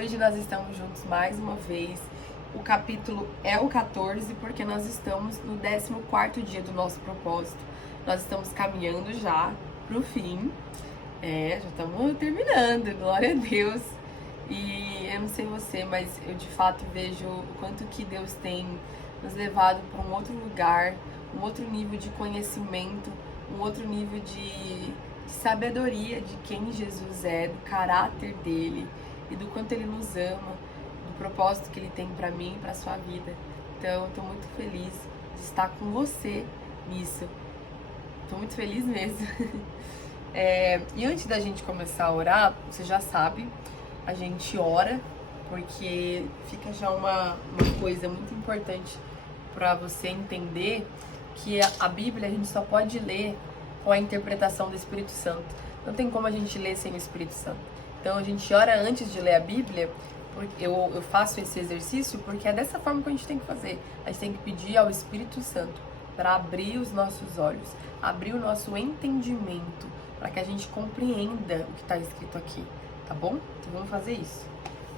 hoje nós estamos juntos mais uma vez. O capítulo é o 14, porque nós estamos no 14º dia do nosso propósito. Nós estamos caminhando já pro fim. Já estamos terminando, glória a Deus. E eu não sei você, mas eu de fato vejo o quanto que Deus tem nos levado para um outro lugar, um outro nível de conhecimento, um outro nível de sabedoria de quem Jesus é, do caráter dele e do quanto ele nos ama, do propósito que ele tem para mim e para sua vida. Então, eu tô muito feliz de estar com você nisso. Tô muito feliz mesmo. E antes da gente começar a orar, você já sabe, a gente ora, porque fica já uma coisa muito importante para você entender que a Bíblia a gente só pode ler com a interpretação do Espírito Santo. Não tem como a gente ler sem o Espírito Santo. Então a gente ora antes de ler a Bíblia. Eu faço esse exercício porque é dessa forma que a gente tem que fazer. A gente tem que pedir ao Espírito Santo para abrir os nossos olhos, abrir o nosso entendimento, para que a gente compreenda o que está escrito aqui, tá bom? Então vamos fazer isso.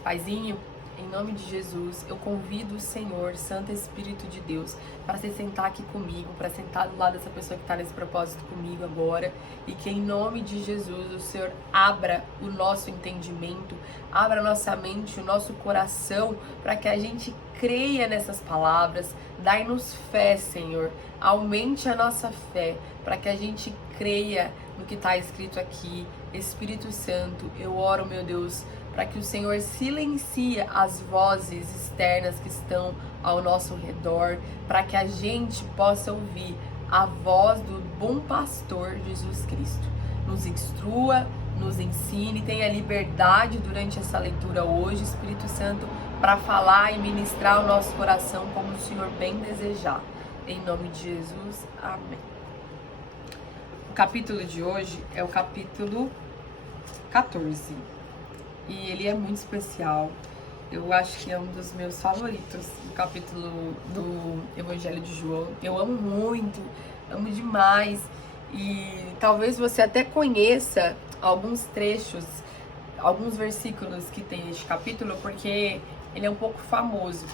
Paizinho, em nome de Jesus, eu convido o Senhor, Santo Espírito de Deus, para se sentar aqui comigo, para sentar do lado dessa pessoa que está nesse propósito comigo agora, e que em nome de Jesus o Senhor abra o nosso entendimento, abra a nossa mente, o nosso coração, para que a gente creia nessas palavras. Dai-nos fé, Senhor, aumente a nossa fé, para que a gente creia no que está escrito aqui. Espírito Santo, eu oro, meu Deus, para que o Senhor silencie as vozes externas que estão ao nosso redor, para que a gente possa ouvir a voz do bom pastor Jesus Cristo. Nos instrua, nos ensine, tenha liberdade durante essa leitura hoje, Espírito Santo, para falar e ministrar o nosso coração como o Senhor bem desejar. Em nome de Jesus, amém. O capítulo de hoje é o capítulo 14. E ele é muito especial. Eu acho que é um dos meus favoritos, o capítulo do Evangelho de João. Eu amo muito, amo demais. E talvez você até conheça alguns trechos, alguns versículos que tem este capítulo, porque ele é um pouco famoso.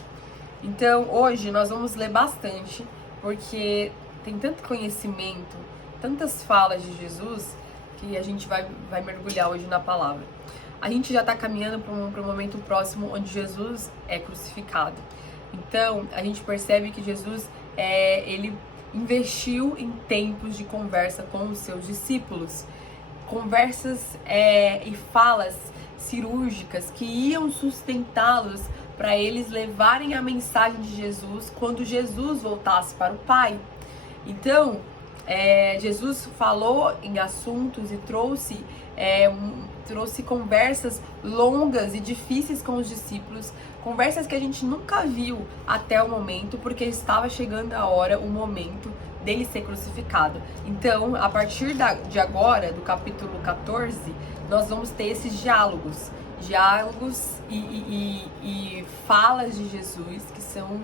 Então, hoje nós vamos ler bastante, porque tem tanto conhecimento, tantas falas de Jesus, que a gente vai mergulhar hoje na palavra. A gente já está caminhando para um momento próximo onde Jesus é crucificado. Então, a gente percebe que Jesus, ele investiu em tempos de conversa com os seus discípulos. Conversas e falas cirúrgicas que iam sustentá-los para eles levarem a mensagem de Jesus quando Jesus voltasse para o Pai. Então, Jesus falou em assuntos e trouxe conversas longas e difíceis com os discípulos, conversas que a gente nunca viu até o momento, porque estava chegando a hora, o momento dele ser crucificado. Então, a partir de agora, do capítulo 14, nós vamos ter esses diálogos e falas de Jesus que são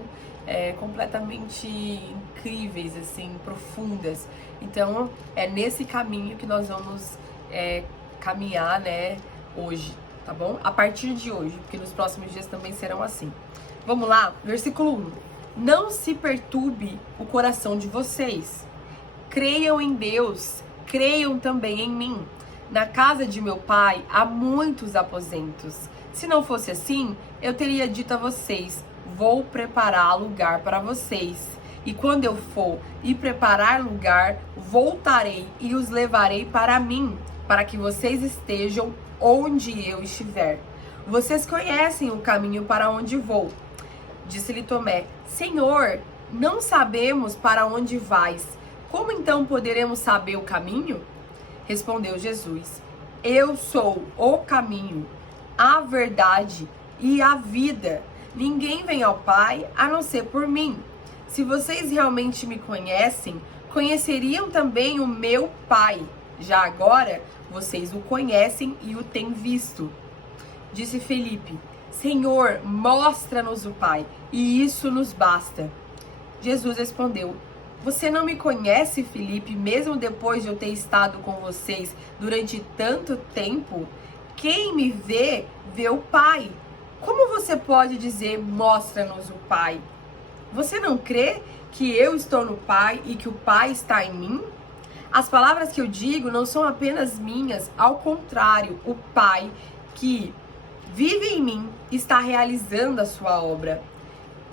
completamente incríveis, assim, profundas. Então, é nesse caminho que nós vamos caminhar, né, hoje, tá bom? A partir de hoje, porque nos próximos dias também serão assim. Vamos lá, versículo 1. Não se perturbe o coração de vocês. Creiam em Deus, creiam também em mim. Na casa de meu pai há muitos aposentos. Se não fosse assim, eu teria dito a vocês: vou preparar lugar para vocês. E quando eu for e preparar lugar, voltarei e os levarei para mim, para que vocês estejam onde eu estiver. Vocês conhecem o caminho para onde vou. Disse-lhe Tomé: Senhor, não sabemos para onde vais. Como então poderemos saber o caminho? Respondeu Jesus: Eu sou o caminho, a verdade e a vida. Ninguém vem ao Pai a não ser por mim. Se vocês realmente me conhecem, conheceriam também o meu Pai. Já agora, vocês o conhecem e o têm visto. Disse Felipe: Senhor, mostra-nos o Pai, e isso nos basta. Jesus respondeu: Você não me conhece, Felipe, mesmo depois de eu ter estado com vocês durante tanto tempo? Quem me vê, vê o Pai. Como você pode dizer, mostra-nos o Pai? Você não crê que eu estou no Pai e que o Pai está em mim? As palavras que eu digo não são apenas minhas, ao contrário, o Pai que vive em mim está realizando a sua obra.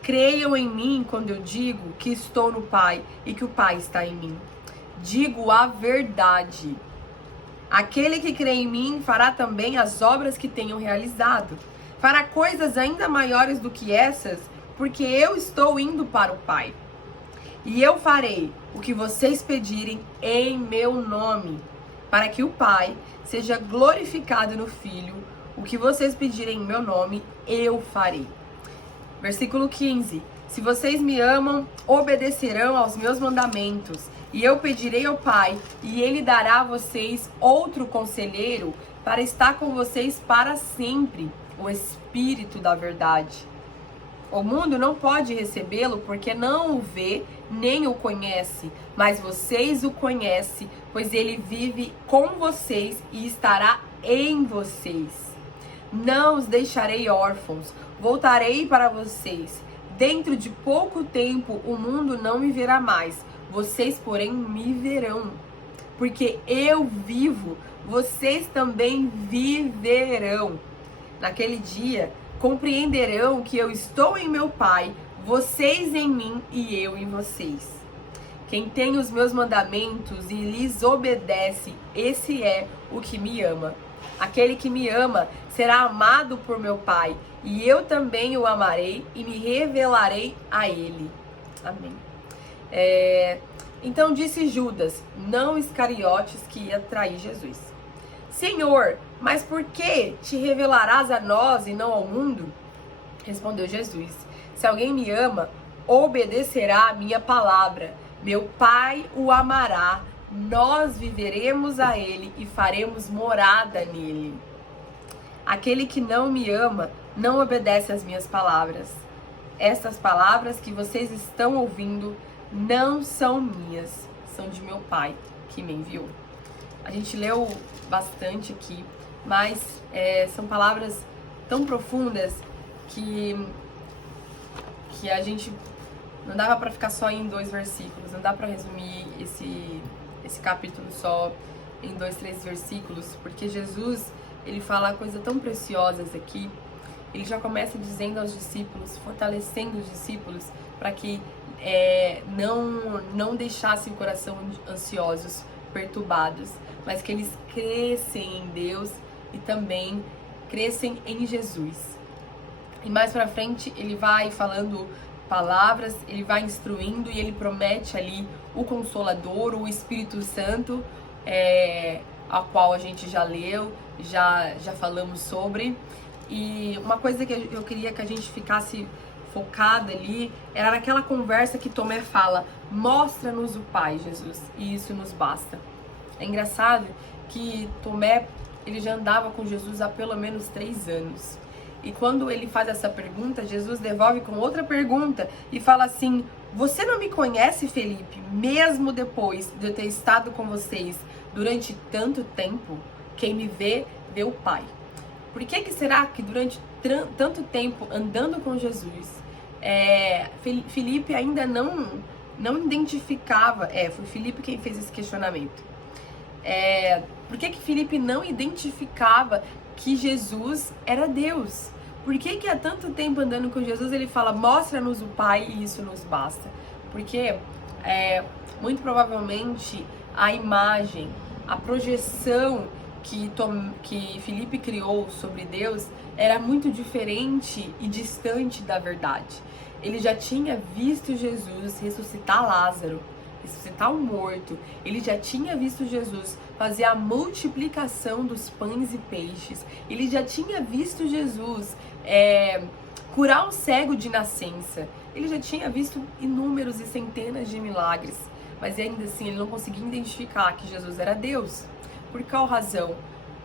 Creiam em mim quando eu digo que estou no Pai e que o Pai está em mim. Digo a verdade. Aquele que crê em mim fará também as obras que tenho realizado. Fará coisas ainda maiores do que essas, porque eu estou indo para o Pai. E eu farei o que vocês pedirem em meu nome, para que o Pai seja glorificado no Filho. O que vocês pedirem em meu nome, eu farei. Versículo 15. Se vocês me amam, obedecerão aos meus mandamentos. E eu pedirei ao Pai, e Ele dará a vocês outro conselheiro para estar com vocês para sempre, o Espírito da verdade. O mundo não pode recebê-lo porque não o vê nem o conhece, mas vocês o conhecem, pois ele vive com vocês e estará em vocês. Não os deixarei órfãos, voltarei para vocês. Dentro de pouco tempo o mundo não me verá mais, vocês, porém, me verão. Porque eu vivo, vocês também viverão. Naquele dia, compreenderão que eu estou em meu Pai, vocês em mim e eu em vocês. Quem tem os meus mandamentos e lhes obedece, esse é o que me ama. Aquele que me ama será amado por meu Pai, e eu também o amarei e me revelarei a ele. Amém. Então disse Judas, não Iscariotes, que ia trair Jesus: Senhor, mas por que te revelarás a nós e não ao mundo? Respondeu Jesus: se alguém me ama, obedecerá a minha palavra. Meu Pai o amará, nós viveremos a ele e faremos morada nele. Aquele que não me ama, não obedece às minhas palavras. Estas palavras que vocês estão ouvindo não são minhas, são de meu Pai que me enviou. A gente leu bastante aqui, mas são palavras tão profundas que a gente não dava para ficar só em 2 versículos, não dá para resumir esse capítulo só em 2, 3 versículos, porque Jesus, ele fala coisas tão preciosas aqui. Ele já começa dizendo aos discípulos, fortalecendo os discípulos para que não deixassem o coração ansiosos, perturbados, mas que eles crescem em Deus e também crescem em Jesus. E mais pra frente ele vai falando palavras, ele vai instruindo e ele promete ali o Consolador, o Espírito Santo, a qual a gente já leu, já falamos sobre. E uma coisa que eu queria que a gente ficasse focada ali era naquela conversa que Tomé fala: mostra-nos o Pai, Jesus, e isso nos basta. É engraçado que Tomé, ele já andava com Jesus há pelo menos 3 anos. E quando ele faz essa pergunta, Jesus devolve com outra pergunta e fala assim: você não me conhece, Felipe, mesmo depois de eu ter estado com vocês durante tanto tempo? Quem me vê, vê o Pai. Por que será que durante tanto tempo andando com Jesus, Felipe ainda não identificava, foi Felipe quem fez esse questionamento. Por que Felipe não identificava que Jesus era Deus? Por que há tanto tempo andando com Jesus ele fala: mostra-nos o Pai e isso nos basta? Porque muito provavelmente a imagem, a projeção que Felipe criou sobre Deus era muito diferente e distante da verdade. Ele já tinha visto Jesus ressuscitar Lázaro, ressuscitar o morto. Ele já tinha visto Jesus fazer a multiplicação dos pães e peixes. Ele já tinha visto Jesus curar um cego de nascença. Ele já tinha visto inúmeros e centenas de milagres. Mas ainda assim ele não conseguia identificar que Jesus era Deus. Por qual razão?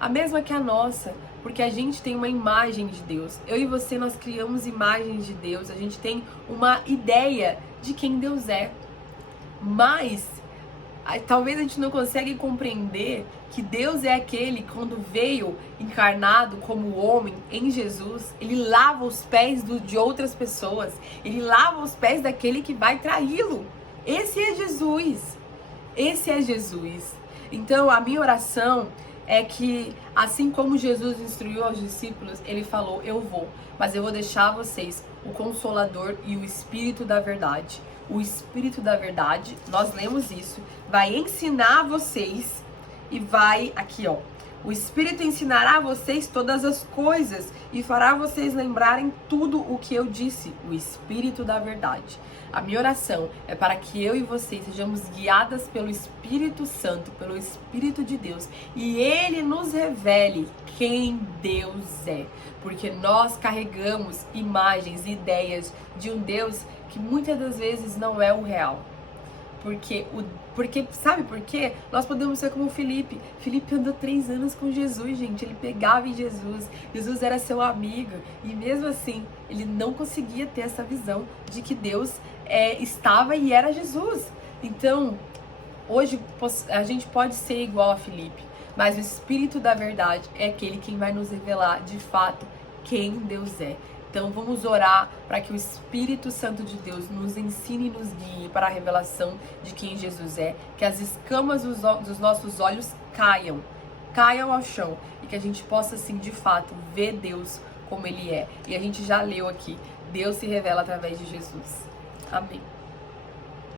A mesma que a nossa, porque a gente tem uma imagem de Deus. Eu e você, nós criamos imagens de Deus, a gente tem uma ideia de quem Deus é. Mas talvez a gente não consiga compreender que Deus é aquele, quando veio encarnado como homem em Jesus, ele lava os pés de outras pessoas, ele lava os pés daquele que vai traí-lo. Esse é Jesus. Esse é Jesus. Então, a minha oração é que, assim como Jesus instruiu aos discípulos, ele falou: eu vou, mas eu vou deixar a vocês o Consolador e o Espírito da Verdade. O Espírito da Verdade, nós lemos isso, vai ensinar vocês e vai, aqui ó, o Espírito ensinará a vocês todas as coisas e fará vocês lembrarem tudo o que eu disse, o Espírito da Verdade. A minha oração é para que eu e vocês sejamos guiadas pelo Espírito Santo, pelo Espírito de Deus, e Ele nos revele quem Deus é, porque nós carregamos imagens e ideias de um Deus que muitas das vezes não é o real. Porque sabe por quê? Nós podemos ser como o Felipe. Felipe andou 3 anos com Jesus, gente. Ele pegava em Jesus. Jesus era seu amigo. E mesmo assim, ele não conseguia ter essa visão de que Deus estava e era Jesus. Então, hoje a gente pode ser igual a Felipe. Mas o Espírito da Verdade é aquele quem vai nos revelar, de fato, quem Deus é. Então vamos orar para que o Espírito Santo de Deus nos ensine e nos guie para a revelação de quem Jesus é, que as escamas dos nossos olhos caiam ao chão e que a gente possa, assim, de fato, ver Deus como Ele é. E a gente já leu aqui, Deus se revela através de Jesus. Amém.